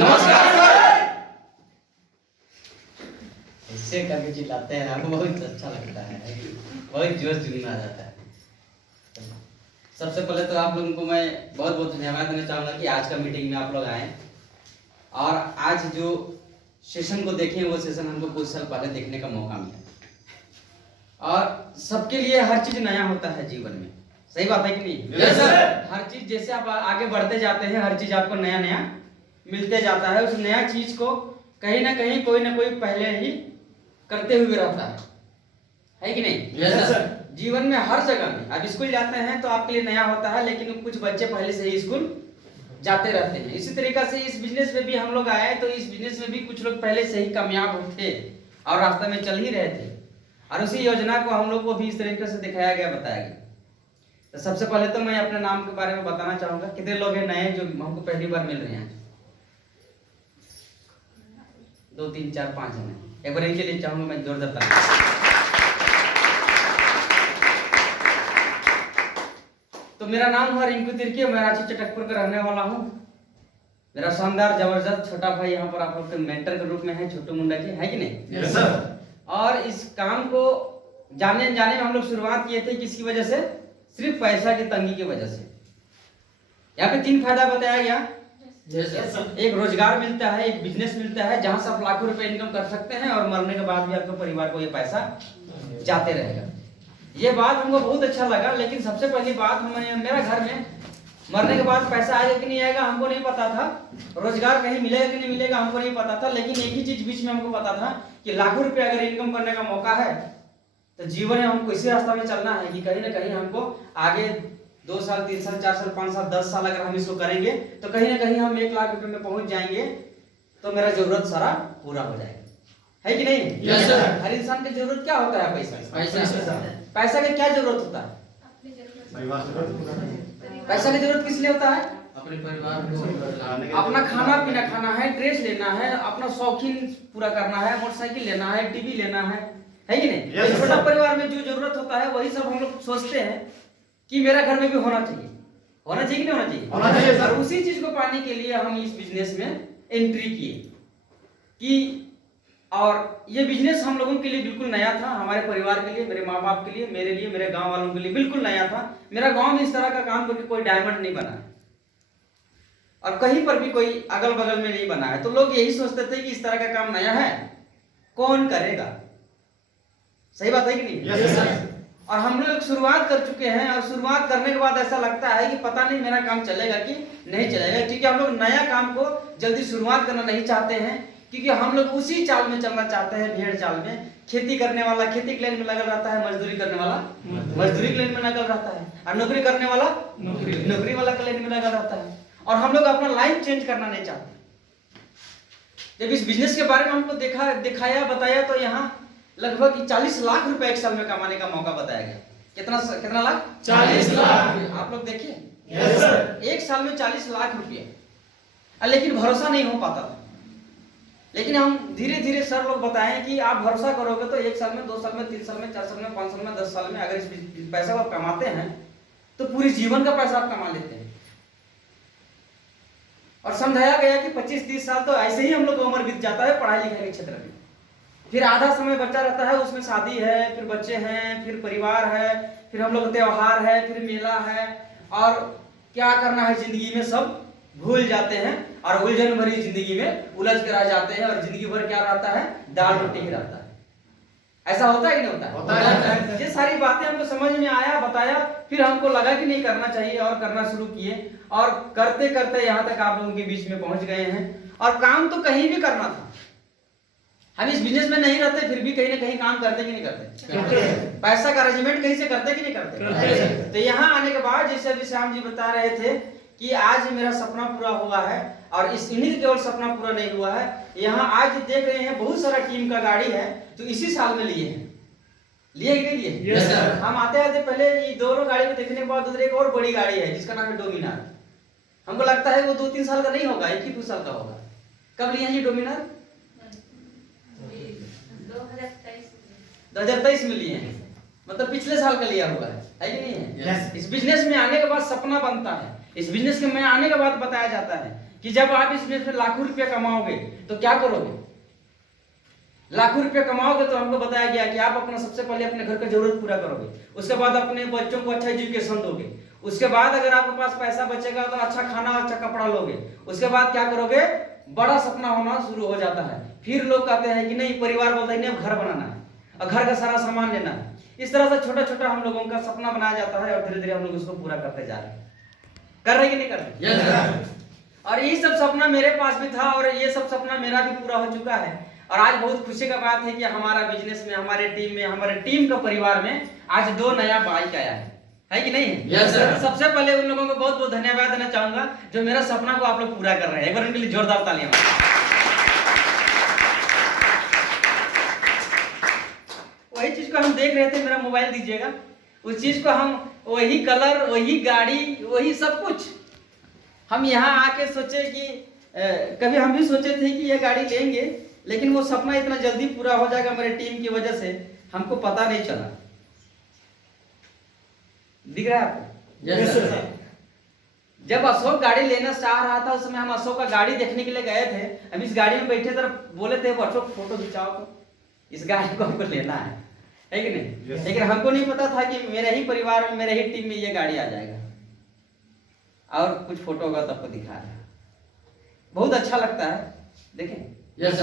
नमस्कार। इससे करके चिल्लाते हैं, आपको बहुत अच्छा लगता है, बहुत जोश जुनून आ जाता है। सबसे पहले तो आप लोगों को मैं बहुत बहुत धन्यवाद देना चाहूँगा कि आज का मीटिंग में आप लोग आए और आज जो सेशन को देखें वो सेशन हमको कुछ साल पहले देखने का मौका मिला। और सबके लिए हर चीज़ नया होता है जीवन में, सही बात है कि नहीं? Yes sir. हर चीज़ जैसे आप आगे बढ़ते जाते हैं हर चीज़ आपको नया नया मिलते जाता है। उस नया चीज़ को कहीं ना कहीं कोई ना कोई पहले ही करते हुए रहता है कि नहीं? Yes sir. जीवन में हर जगह में आप स्कूल जाते हैं तो आपके लिए नया होता है, लेकिन कुछ बच्चे पहले से ही स्कूल जाते रहते हैं। इसी तरीका से इस बिजनेस में भी हम लोग आए तो इस बिजनेस में भी कुछ लोग पहले से ही कामयाब थे और रास्ते में चल ही रहे थे, और उसी योजना को हम लोग को भी इस तरीके से दिखाया गया, बताया गया। तो सबसे पहले तो मैं अपने नाम के बारे में बताना चाहूँगा। कितने लोग हैं नए जो हमको पहली बार मिल रहे हैं? 2 3 4 5 जने। एक बार इनके लिए चाहूँगा मैं जोरदार ताली। तो मेरा नाम है रिंकू तिर्की, मैं रांची चटकपुर का रहने वाला हूँ। मेरा शानदार जबरदस्त छोटा भाई यहाँ पर आप लोग के मेंटर के रूप में है, छोटू मुंडा जी, है कि नहीं? Yes sir. और इस काम को जाने अनजाने में हम लोग शुरुआत किए थे, किसकी वजह से? सिर्फ पैसा की तंगी की वजह से। यहाँ पे 3 फायदा बताया गया। Yes sir. एक रोजगार मिलता है, एक बिजनेस मिलता है जहां से आप लाखों रुपए इनकम कर सकते हैं और मरने के बाद भी आपके परिवार को ये पैसा जाते रहेगा। ये बात हमको बहुत अच्छा लगा। लेकिन सबसे पहली बात, मेरा घर में मरने के बाद पैसा आएगा कि नहीं आएगा हमको नहीं पता था, रोजगार कहीं मिलेगा कि नहीं मिलेगा हमको नहीं पता था। लेकिन एक ही चीज बीच में हमको पता था कि लाखों रुपए अगर इनकम करने का मौका है तो जीवन में हमको इसी रास्ते में चलना है कि कहीं ना कहीं हमको आगे 2 साल 3 साल 4 साल 5 साल 10 साल अगर हम इसको करेंगे तो कहीं ना कहीं हम 1 लाख रुपए में पहुंच जाएंगे, तो मेरा जरूरत सारा पूरा हो जाएगा, है कि नहीं? Yes sir. हर इंसान की जरूरत क्या होता है? पैसा। पैसा की क्या जरूरत होता है? पैसा की जरूरत किस लिए होता है? अपने परिवार को अपना खाना पीना खाना है, ड्रेस लेना है, अपना शौकीन पूरा करना है, मोटरसाइकिल लेना है, टीवी लेना है कि नहीं? Yes, छोटा sir. परिवार में जो जरूरत होता है वही सब हम लोग सोचते हैं कि मेरा घर में भी होना चाहिए कि नहीं होना चाहिए? होना चाहिए सर। और उसी चीज को पाने के लिए हम इस बिजनेस में एंट्री किए कि, और ये बिजनेस हम लोगों के लिए बिल्कुल नया था, हमारे परिवार के लिए, मेरे माँ बाप के लिए, मेरे लिए, मेरे गांव वालों के लिए बिल्कुल नया था। मेरा गांव में इस तरह का काम करके कोई डायमंड नहीं बना और कहीं पर भी कोई अगल बगल में नहीं बना है। तो लोग यही सोचते थे कि इस तरह का काम नया है, कौन करेगा? सही बात है कि नहीं? Yes sir. और हम लोग शुरुआत कर चुके हैं और शुरुआत करने के बाद ऐसा लगता है कि पता नहीं मेरा काम चलेगा कि नहीं चलेगा, क्योंकि हम लोग नया काम को जल्दी शुरुआत करना नहीं चाहते हैं, क्योंकि हम लोग उसी चाल में चलना चाहते हैं, भेड़ चाल में। खेती करने वाला खेती के लाइन में लगा रहता है, मजदूरी करने वाला मजदूरी के लाइन में लगा रहता है, और नौकरी करने वाला नौकरी वाला के लाइन में लगा रहता है। और हम लोग अपना लाइफ चेंज करना नहीं चाहते। जब इस बिजनेस के बारे में हमको दिखाया बताया तो यहाँ लगभग 40 लाख रुपए एक साल में कमाने का मौका बताया गया। कितना लाख? 40 लाख। आप लोग देखिए, यस सर। एक साल में 40 लाख रुपए। लेकिन भरोसा नहीं हो पाता था। लेकिन हम धीरे धीरे सर लोग बताएं कि आप भरोसा करोगे तो 1 साल में, 2 साल में, 3 साल में, 4 साल में, 5 साल में, 10 साल में अगर इस पैसा को आप कमाते हैं तो पूरी जीवन का पैसा आप कमा लेते हैं। और समझाया गया कि 25-30 साल तो ऐसे ही हम लोग का उम्र बीत जाता है पढ़ाई लिखाई के क्षेत्र में। फिर आधा समय बचा रहता है, उसमें शादी है, फिर बच्चे हैं, फिर परिवार है, फिर हम लोग त्योहार है, फिर मेला है, और क्या करना है जिंदगी में सब भूल जाते हैं और उलझन भरी जिंदगी में उलझ कर रह जाते हैं और जिंदगी भर क्या रहता है? दाल रोटी ही रहता है। ऐसा होता है कि नहीं होता? होता है। ये सारी बातें हमको समझ में आया, बताया, फिर हमको लगा कि नहीं करना चाहिए और करना शुरू किए, और करते करते यहाँ तक आप लोगों के बीच में पहुंच गए हैं। और काम तो कहीं भी करना था, हम इस बिजनेस में नहीं रहते फिर भी कहीं ना कहीं काम करते कि नहीं करते? पैसा का अरेंजमेंट कहीं से करते कि नहीं करते? तो यहाँ आने के बाद जैसे अभी श्याम जी बता रहे थे कि आज मेरा सपना पूरा हुआ है, और इस इन्हीं केवल सपना पूरा नहीं हुआ है, यहाँ आज देख रहे हैं बहुत सारा टीम का गाड़ी है जो इसी साल में लिए हैं। लिए कि नहीं लिए? Yes sir. हम आते आते पहले ये दोनों गाड़ी को देखने के बाद उधर एक और बड़ी गाड़ी है जिसका नाम है डोमिनार। हमको लगता है वो 2-3 साल का नहीं होगा, 1 साल का होगा। कब लिए हैं ये डोमिनार? 2023 में लिए हैं, मतलब पिछले साल का लिया हुआ है कि नहीं है? Yes. इस बिजनेस में आने के बाद सपना बनता है, इस बिजनेस में आने के बाद बताया जाता है कि जब आप इस बिजनेस में लाखों रुपया कमाओगे तो क्या करोगे। लाखों रुपया कमाओगे तो हमको बताया गया कि आप अपना सबसे पहले अपने घर का जरूरत पूरा करोगे, उसके बाद अपने बच्चों को अच्छा एजुकेशन दोगे, उसके बाद अगर आपके पास पैसा बचेगा तो अच्छा खाना अच्छा कपड़ा लोगे, उसके बाद क्या करोगे, बड़ा सपना होना शुरू हो जाता है। फिर लोग कहते हैं कि नहीं, परिवार बोलता है नहीं अब घर बनाना है और घर का सारा सामान लेना है। इस तरह से छोटा छोटा हम लोगों का सपना बनाया जाता है और धीरे धीरे हम लोग उसको पूरा करते जा रहे हैं। कर रहे कि नहीं कर रहे? yes, और यही सब सपना मेरे पास भी था और ये सब सपना मेरा भी पूरा हो चुका है। और आज बहुत खुशी का बात है कि हमारा बिजनेस में, हमारे टीम का परिवार में आज 2 नया बाइक आया है कि नहीं? yes, सबसे पहले उन लोगों को बहुत बहुत धन्यवाद देना चाहूंगा जो मेरा सपना को आप लोग पूरा कर रहे हैं। एक बार उनके लिए जोरदार तालियां। वही चीज को हम देख रहे थे, मेरा मोबाइल दीजिएगा, उस चीज को हम वही कलर, वही गाड़ी, वही सब कुछ हम यहाँ आके सोचे कि कभी हम भी सोचे थे कि ये गाड़ी लेंगे, लेकिन वो सपना इतना जल्दी पूरा हो जाएगा मेरे टीम की वजह से हमको पता नहीं चला। दिख रहा है आपको? yes, जब अशोक गाड़ी लेना चाह रहा था उस समय हम अशोक का गाड़ी देखने के लिए गए थे। हम इस गाड़ी में बैठे थे, बोले थे अशोक फोटो खिंचाओ तो इस गाड़ी को हमको लेना है कि नहीं? yes, लेकिन हमको नहीं पता था कि मेरे ही परिवार में, मेरे ही टीम में ये गाड़ी आ जाएगा। और कुछ फोटो होगा तो आपको दिखा रहा है, बहुत अच्छा लगता है। देखें yes,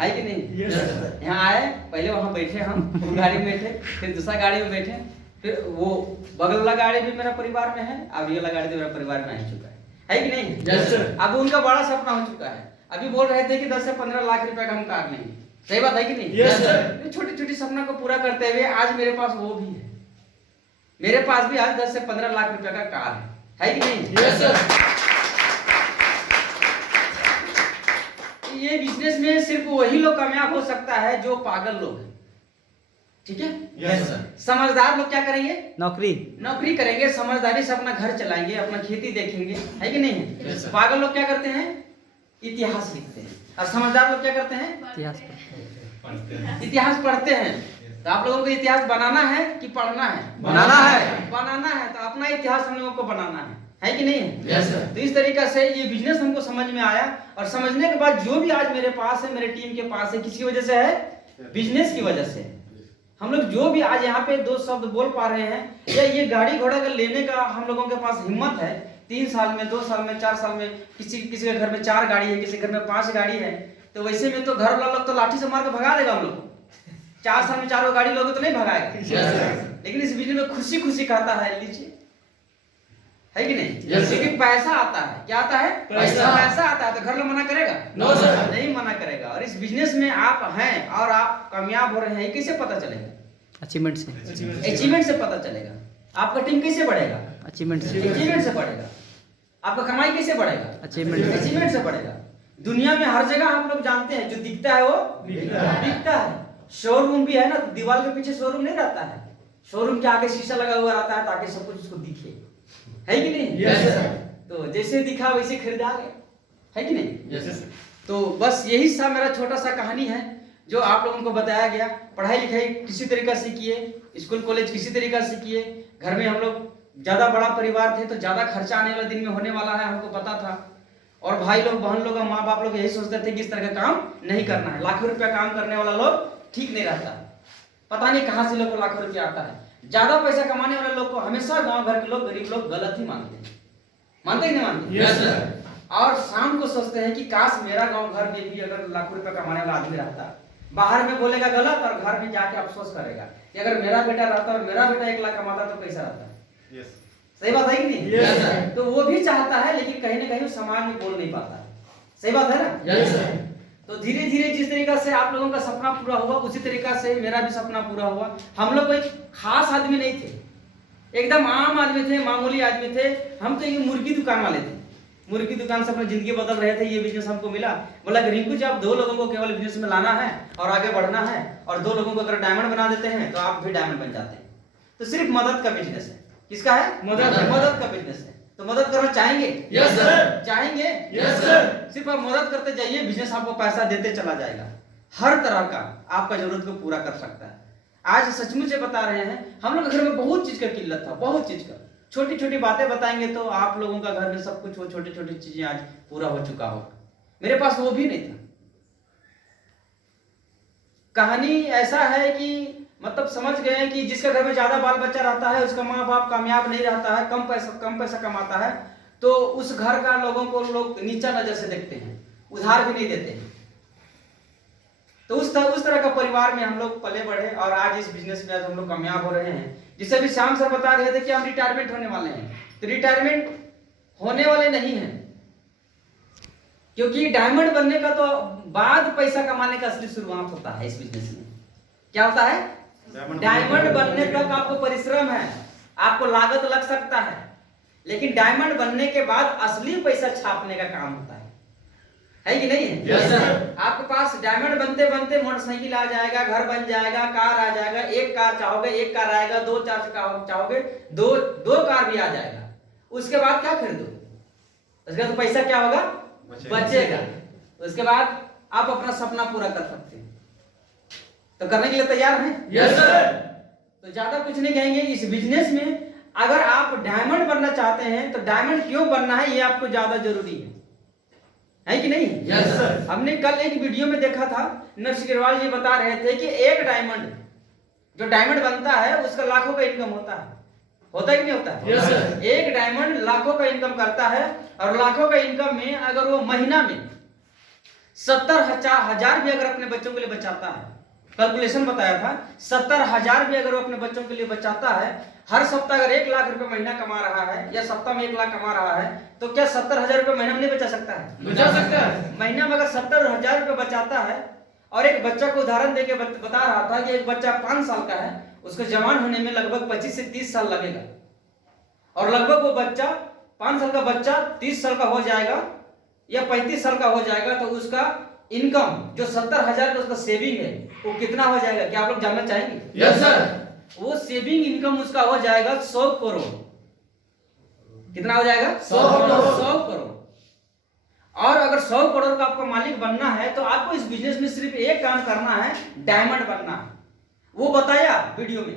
है कि नहीं? yes, यहाँ आए, पहले वहां बैठे, हम गाड़ी में बैठे, फिर दूसरा गाड़ी में बैठे, फिर वो बगल वाला गाड़ी भी मेरा परिवार में है, अब ये वाला गाड़ी भी मेरा परिवार में आ चुका है कि नहीं? yes, अब उनका बड़ा सपना हो चुका है। अभी बोल रहे थे कि 10 से 15 लाख रुपए का हम कार लेंगे, सही बात है कि नहीं? yes, छोटी छोटी सपना को पूरा करते हुए आज मेरे पास वो भी है। मेरे पास भी आज 10 से 15 लाख रुपए का कार है कि नहीं? yes, ये बिजनेस में सिर्फ वही लोग कामयाब हो सकता है जो पागल लोग हैं, ठीक है? yes, समझदार लोग क्या करेंगे? नौकरी करेंगे, समझदारी से अपना घर चलाएंगे, अपना खेती देखेंगे, है कि नहीं? yes, पागल लोग क्या करते हैं? इतिहास लिखते हैं। और समझदार लोग क्या करते हैं? इतिहास पढ़ते हैं। तो आप लोगों को इतिहास बनाना है कि पढ़ना है? बनाना है। बनाना है, तो अपना इतिहास हम लोगों को बनाना है कि नहीं? yes, तो इस तरीका से ये बिजनेस हमको समझ में आया और समझने के बाद जो भी आज मेरे पास है, मेरे टीम के पास है, किसकी वजह से है? बिजनेस की वजह से। हम लोग जो भी आज यहाँ पे 2 शब्द बोल पा रहे हैं, या ये गाड़ी घोड़ा का लेने का हम लोगों के पास हिम्मत है। 3 साल में, 2 साल में, 4 साल में, किसी के घर में 4 गाड़ी है, किसी के घर में 5 गाड़ी है, तो वैसे में तो घर वाला लोग तो लाठी से मार के भगा देगा हम लोग को। 4 साल में 4 गाड़ी लोगे तो नहीं भगाएगा। yes, लेकिन इस बिजनेस में खुशी खुशी खाता है, लीजिए, है कि नहीं? yes, क्योंकि पैसा आता है। क्या आता है? पैसा आता है। तो घर लोग मना करेगा? no, sir, नहीं मना करेगा। और इस बिजनेस में आप हैं और आप कामयाब हो रहे हैं, ये कैसे पता चलेगा? अचीवमेंट से अचीवमेंट से पता चलेगा। आपका टीम कैसे बढ़ेगा? अचीवमेंट से अचीवमेंट से बढ़ेगा। आपका कमाई कैसे बढ़ेगा? अचीवमेंट से बढ़ेगा। दुनिया में हर जगह आप लोग जानते हैं, जो दिखता है वो बिकता है। शोरूम भी है ना, दीवार के पीछे शोरूम नहीं रहता है, शोरूम के आगे शीशा लगा हुआ रहता है ताकि सब कुछ उसको दिखे, है कि नहीं? yes, तो जैसे दिखा वैसे खरीदा गया, है कि नहीं? yes, तो बस यही सा मेरा छोटा सा कहानी है जो आप लोगों को बताया गया। पढ़ाई लिखाई किसी तरीका से किए, स्कूल कॉलेज किसी तरीका से किए। घर में हम लोग ज्यादा बड़ा परिवार थे तो ज्यादा खर्चा आने वाला दिन में होने वाला है, हमको पता था। और भाई लोग, बहन लोग, माँ बाप लोग यही सोचते थे कि इस तरह का काम नहीं करना है। लाखों रुपया काम करने वाला लोग ठीक नहीं रहता, पता नहीं कहाँ से लोग को लाखों रुपया आता है। ज्यादा पैसा कमाने वाले लोग को हमेशा गांव भर के लोग, गरीब लोग गलत ही मानते हैं। मानते ही नहीं मानते? yes, sir, और शाम को सोचते हैं कि काश मेरा गांव घर में भी अगर लाखों रुपया कमाने वाला आदमी रहता। बाहर में बोलेगा गलत और घर में जाके अफसोस करेगा कि अगर मेरा बेटा रहता और मेरा बेटा 1 लाख कमाता तो कैसा रहता। yes, सही बात है कि नहीं? yes, sir, तो वो भी चाहता है, लेकिन कहीं ना कहीं समाज में बोल नहीं पाता। सही बात है ना? yes, sir, तो धीरे धीरे जिस तरीका से आप लोगों का सपना पूरा हुआ, उसी तरीका से मेरा भी सपना पूरा हुआ। हम लोग कोई खास आदमी नहीं थे, एकदम आम आदमी थे, मामूली आदमी थे। हम तो ये मुर्गी दुकान वाले थे, मुर्गी दुकान से अपनी जिंदगी बदल रहे थे। ये बिजनेस हमको मिला, बोला कि रिंकू जी आप 2 लोगों को केवल बिजनेस में लाना है और आगे बढ़ना है, और 2 लोगों को अगर डायमंड बना देते हैं तो आप भी डायमंड बन जाते हैं। तो सिर्फ मदद का बिजनेस है। किसका है? मदद का बिजनेस है। तो मदद करना चाहेंगे? yes, sir, चाहेंगे? yes, sir, सिर्फ आप मदद करते जाइए, बिजनेस आपको पैसा देते चला जाएगा। हर तरह का आपका जरूरत को पूरा कर सकता है। आज सचमुच से बता रहे हैं, हम लोग के घर में बहुत चीज का किल्लत था, बहुत चीज का। छोटी छोटी बातें बताएंगे तो आप लोगों का घर में सब कुछ वो छोटी छोटी चीजें आज पूरा हो चुका होगा। मेरे पास वो भी नहीं था। कहानी ऐसा है कि मतलब समझ गए हैं कि जिसके घर में ज्यादा बाल बच्चा रहता है, उसका माँ बाप कामयाब नहीं रहता है, कम पैसा कमाता है, तो उस घर का लोगों को लोग नीचा नजर से देखते हैं, उधार भी नहीं देते हैं। तो उस तरह का परिवार में हम लोग पले बढ़े और आज इस बिजनेस में आज हम लोग कामयाब हो रहे हैं। जिसे अभी श्याम सर बता रहे थे कि हम रिटायरमेंट होने वाले हैं, तो रिटायरमेंट होने वाले नहीं हैं, क्योंकि डायमंड बनने का तो बाद पैसा कमाने का असली शुरुआत होता है इस बिजनेस में। क्या होता है? डायमंड बनने तक आपको परिश्रम है, आपको लागत लग सकता है, लेकिन डायमंड बनने के बाद असली पैसा छापने का काम होता है कि नहीं है? Yes, sir. आपके पास डायमंड बनते बनते मोटरसाइकिल आ जाएगा, घर बन जाएगा, कार आ जाएगा, एक कार चाहोगे एक कार आएगा, दो चार चाहोगे दो कार भी आ जाएगा। उसके बाद क्या खरीदोगे? उसके बाद तो पैसा क्या होगा? बचेगा। उसके बाद आप अपना सपना पूरा कर सकते हैं। तो करने के लिए तैयार हैं? Yes sir. तो ज्यादा कुछ नहीं कहेंगे। इस बिजनेस में अगर आप डायमंड बनना चाहते हैं तो डायमंड क्यों बनना है ये आपको ज्यादा जरूरी है कि नहीं? Yes sir. हमने कल एक वीडियो में देखा था, नर्स गिरवाल जी बता रहे थे कि एक डायमंड जो डायमंड बनता है उसका लाखों का इनकम होता है कि नहीं होता है? Yes sir. एक डायमंड लाखों का इनकम करता है, और लाखों का इनकम में अगर वो महीना में 70,000 भी अगर अपने बच्चों के लिए बचाता है, कैलकुलेशन बताया था, 70,000 भी अगर वो अपने बच्चों के लिए बचाता है, हर सप्ताह अगर 1 लाख रुपए महीना कमा रहा है या सप्ताह में 1 लाख कमा रहा है, तो क्या 70,000 रुपए महीना में नहीं बचा सकता है? बचा सकता है। महीना में अगर 70,000 रुपए बचाता है, और एक बच्चा को उदाहरण देके बता रहा था कि एक बच्चा 5 साल का है, उसको जवान होने में लगभग 25 से 30 साल लगेगा, और लगभग वो बच्चा 5 साल का बच्चा 30 साल का हो जाएगा या 35 साल का हो जाएगा, तो उसका इनकम जो 70,000 का उसका सेविंग है वो कितना हो जाएगा? क्या आप लोग जानना चाहेंगे? Yes sir. वो सेविंग इनकम उसका हो जाएगा 100 करोड़। कितना हो जाएगा? 100 करोड़। 100 करोड़। और अगर 100 करोड़ का आपको मालिक बनना है तो आपको इस बिजनेस में सिर्फ एक काम करना है, डायमंड बनना है। वो बताया वीडियो में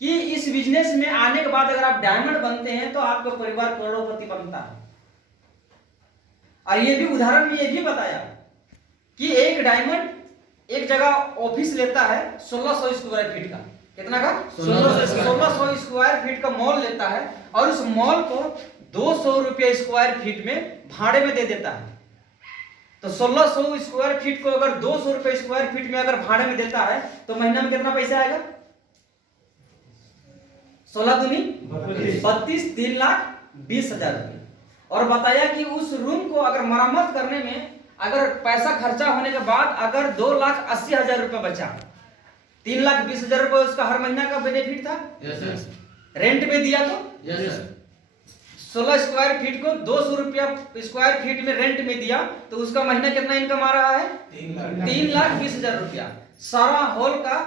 कि इस बिजनेस में आने के बाद अगर आप डायमंड बनते हैं तो आपका परिवार करोड़पति बनता है। और ये भी उदाहरण में ये भी बताया कि एक डायमंड एक जगह ऑफिस लेता है 1600 स्क्वायर फीट का। कितना का? 1600 स्क्वायर फीट का मॉल लेता है, और उस मॉल को 200 रुपये स्क्वायर फीट में भाड़े में दे देता है। तो 1600 स्क्वायर फीट को अगर 200 रुपये स्क्वायर फीट में अगर भाड़े में देता है तो महीना में कितना पैसा आएगा? 16 दूनी 32, 3,20,000 रुपये। और बताया कि उस रूम को अगर मरम्मत करने में अगर पैसा खर्चा होने के बाद अगर 2,80,000 रुपये बचा, 3,20,000 रुपये उसका हर महीना का बेनिफिट था। Yes sir. रेंट में दिया तो यस सर। 16 स्क्वायर फीट को 200 रुपया स्क्वायर फीट में रेंट में दिया तो उसका महीना कितना इनकम आ रहा है? 3,20,000 रुपया। सारा हॉल का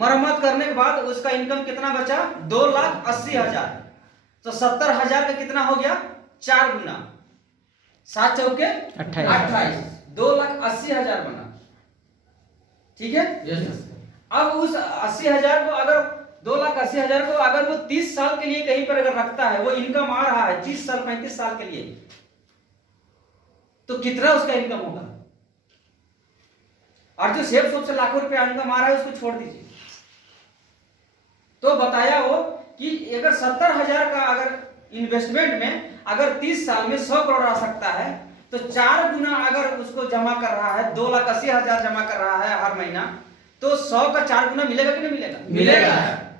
मरम्मत करने के बाद उसका इनकम कितना बचा? 2,80,000। तो 70,000 का कितना हो गया? 4 गुना 7 चौके 28, 2,80,000 बना। ठीक है? Yes sir. अब उस 80,000 को अगर 2,80,000 को अगर वो 30 साल के लिए कहीं पर अगर रखता है, वो इनकम आ रहा है 30 साल 35 साल के लिए, तो कितना उसका इनकम होगा? और जो सेफ सोप से लाखों रुपया इनकम आ रहा है उसको छोड़ दीजिए। तो बताया वो कि अगर 70,000 का अगर इन्वेस्टमेंट में अगर 30 साल में 100 करोड़ आ सकता है, तो 4 गुना अगर उसको जमा कर रहा है, 2,80,000 जमा कर रहा है हर महीना, तो 100 का 4 गुना मिलेगा कि नहीं मिलेगा? मिलेगा।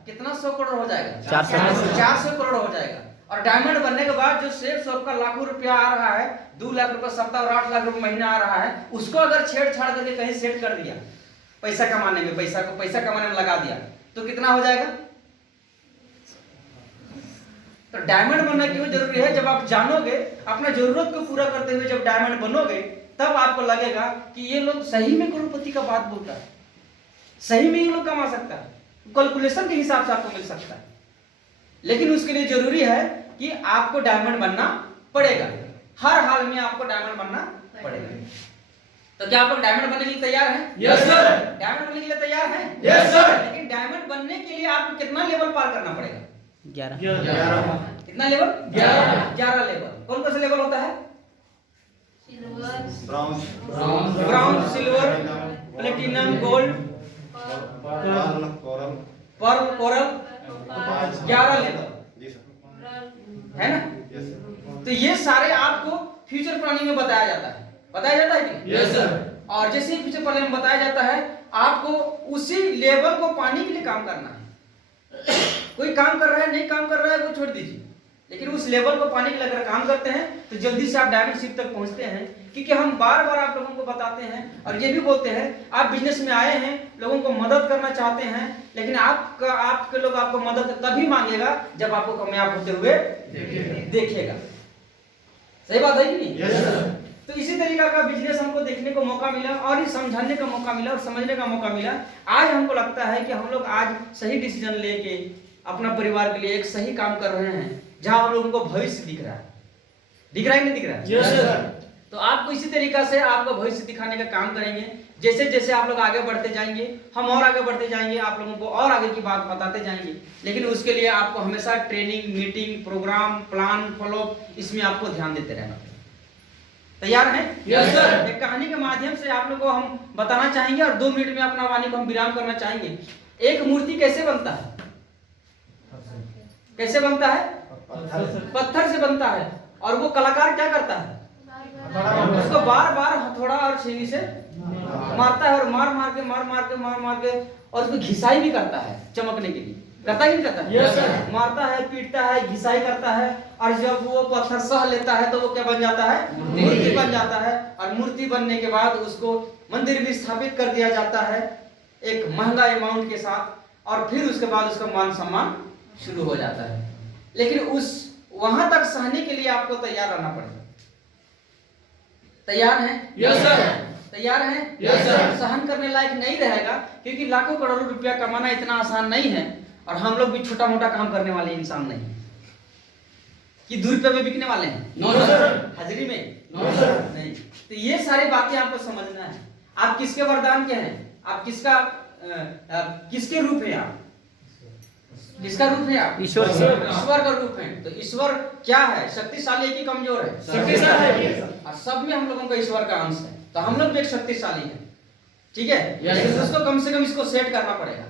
कितना? 100 करोड़ हो जाएगा। 400 करोड़ हो जाएगा। और डायमंड बनने के बाद जो सेफ शॉप का लाखों रुपया आ रहा है, 2 लाख रुपया सप्ताह और 8 लाख रुपया महीना आ रहा है, उसको अगर छेड़छाड़ करके कहीं सेट कर दिया, पैसा कमाने में लगा दिया, तो कितना हो जाएगा? तो डायमंड बनना क्यों जरूरी है? जब आप जानोगे, अपना जरूरत को पूरा करते हुए जब डायमंड बनोगे, तब आपको लगेगा कि ये लोग सही में करोड़पति का बात बोलता है, सही में ये लोग कमा सकता है, कैलकुलेशन के हिसाब से आपको मिल सकता है। लेकिन उसके लिए जरूरी है कि आपको डायमंड बनना पड़ेगा, हर हाल में आपको डायमंड बनना पड़ेगा। तो क्या आप लोग डायमंड बनने के लिए तैयार हैं? Yes sir. डायमंड बनने के लिए तैयार हैं? Yes sir. लेकिन डायमंड बनने के लिए आपको कितना लेवल पार करना पड़ेगा? 11। 11। कितना लेवल? 11 लेवल। कौन कौन सा लेवल होता है? Brown, silver, platinum, gold, pearl, coral, 11 level है ना। तो ये सारे आपको फ्यूचर प्लानिंग में बताया जाता है कि नहीं? Yes sir. और जैसे ही फ्यूचर प्लानिंग में बताया जाता है आपको उसी लेवल को पाने के लिए काम करना है। कोई काम कर रहा है, नहीं काम कर रहा है, वो छोड़ दीजिए, लेकिन उस लेवल को पाने के लिए अगर काम करते हैं तो जल्दी से आप डायमंड शिप तक पहुंचते हैं। क्योंकि हम बार बार आप लोगों को बताते हैं और ये भी बोलते हैं आप बिजनेस में आए हैं, लोगों को मदद करना चाहते हैं, लेकिन आपके लोग आपको मदद तभी मांगेगा जब आपको कामयाब होते हुए देखेगा। सही बात है कि नहीं? Yes sir. तो इसी तरीका का बिजनेस हमको देखने को मौका मिला और ये समझाने का मौका मिला और समझने का मौका मिला। आज हमको लगता है कि हम लोग आज सही डिसीजन लेके अपना परिवार के लिए एक सही काम कर रहे हैं, जहां हम लोगों को भविष्य दिख रहा है। दिख रहा है नहीं दिख रहा है? Yes sir. तो आपको इसी तरीका से आपको भविष्य दिखाने का काम करेंगे। जैसे जैसे आप लोग आगे बढ़ते जाएंगे, हम और आगे बढ़ते जाएंगे, आप लोगों को और आगे की बात बताते जाएंगे। लेकिन उसके लिए आपको हमेशा training, meeting, programme, plan, follow, इसमें आपको ध्यान देते रहना। तैयार हैं? Yes sir. एक कहानी के माध्यम से आप लोगों को हम बताना चाहेंगे और 2 मिनट में अपना वाणी को हम विराम करना चाहेंगे। एक मूर्ति कैसे बनता है? कैसे बनता है? पत्थर से बनता है। और वो कलाकार क्या करता है? उसको बार बार हथौड़ा और छेनी से मारता है और मार के और उसको घिसाई भी करता है चमकने के लिए। करता ही नहीं करता? Yes sir. मारता है, पीटता है, घिसाई करता है और जब वो पत्थर सह लेता है तो वो क्या बन जाता है? मूर्ति बन जाता है। और मूर्ति बनने के बाद उसको मंदिर में स्थापित कर दिया जाता है एक महंगा अमाउंट के साथ, और फिर उसके बाद उसका मान सम्मान शुरू हो जाता है। लेकिन उस वहां तक सहने के लिए आपको तैयार रहना पड़ेगा। तैयार हैं? Yes sir. तैयार हैं? Yes sir. सहन करने लायक नहीं रहेगा, क्योंकि लाखों करोड़ों रुपया कमाना इतना आसान नहीं है और हम लोग भी छोटा मोटा काम करने वाले इंसान नहीं कि 2 रुपये में बिकने वाले हैं। No sir. हाजिरी में नो सर। नहीं। तो ये सारी बातें आपको समझना है। आप किसके वरदान के हैं? आप किसके रूप हैं? आप किसका रूप है? आप ईश्वर से। ईश्वर का रूप है। तो ईश्वर क्या है? शक्तिशाली है कि कमजोर है? शक्तिशाली है। और सब में हम लोगों का ईश्वर का अंश है, तो हम लोग भी एक शक्तिशाली है। ठीक है? Yes, लेकिन sir. उसको कम से कम इसको सेट करना पड़ेगा।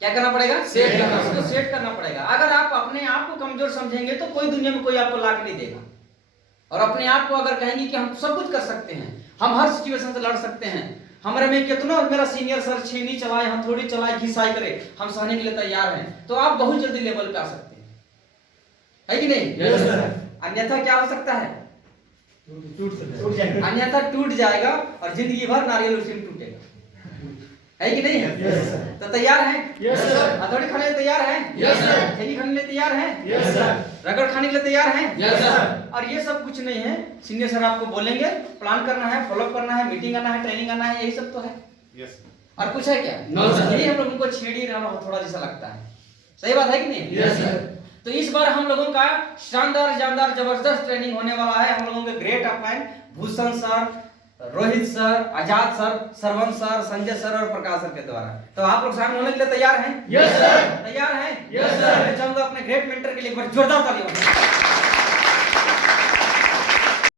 क्या करना पड़ेगा? सेट करना इसको पड़ेगा। सेट करना पड़ेगा। अगर आप अपने आप को कमजोर समझेंगे तो कोई दुनिया में कोई आपको लाख नहीं देगा। और अपने आप को अगर कहेंगे कि हम सब कुछ कर सकते हैं, हम हर सिचुएशन से लड़ सकते हैं, हमारे में कितना मेरा सीनियर सर छेनी चलाए, हथौड़ी चलाए, घिसाई करे, हम सहने के लिए तैयार हैं, तो आप बहुत जल्दी लेवल पे आ सकते हैं। है कि नहीं? Yes sir. अन्यथा क्या हो सकता है? टूट जाएगा। अन्यथा टूट जाएगा और जिंदगी भर नारियल उसी में टूटेगा। है कि नहीं? Yes sir. तो तैयार हैं? Yes sir. हथौड़ी खाने के लिए तैयार हैं? Yes sir. छेनी खाने के लिए तैयार हैं? Yes sir. रगड़ खाने के लिए तैयार हैं? Yes sir. और ये सब कुछ नहीं है, सीनियर सर आपको बोलेंगे, प्लान करना है, फॉलो करना है, मीटिंग करना है, ट्रेनिंग करना है, यही सब तो है। यस। और कुछ है क्या? No, sir. यही हम लोगों को छेड़ी रहना थोड़ा जैसा लगता है। सही बात है कि नहीं? Yes sir. तो इस बार हम लोगों का शानदार जानदार जबरदस्त ट्रेनिंग होने वाला है। हम लोगों के great upline Bhushan sir, Rohit sir, Azad sir, Sarvan sir, Sanjay sir और प्रकाश सर के द्वारा। तो आप लोग शामिल होने के लिए तैयार हैं? Yes sir. तैयार हैं? Yes sir. मैं चाहूंगा अपने ग्रेट मेंटर के लिए एक बार जोरदार ताली बजाएं।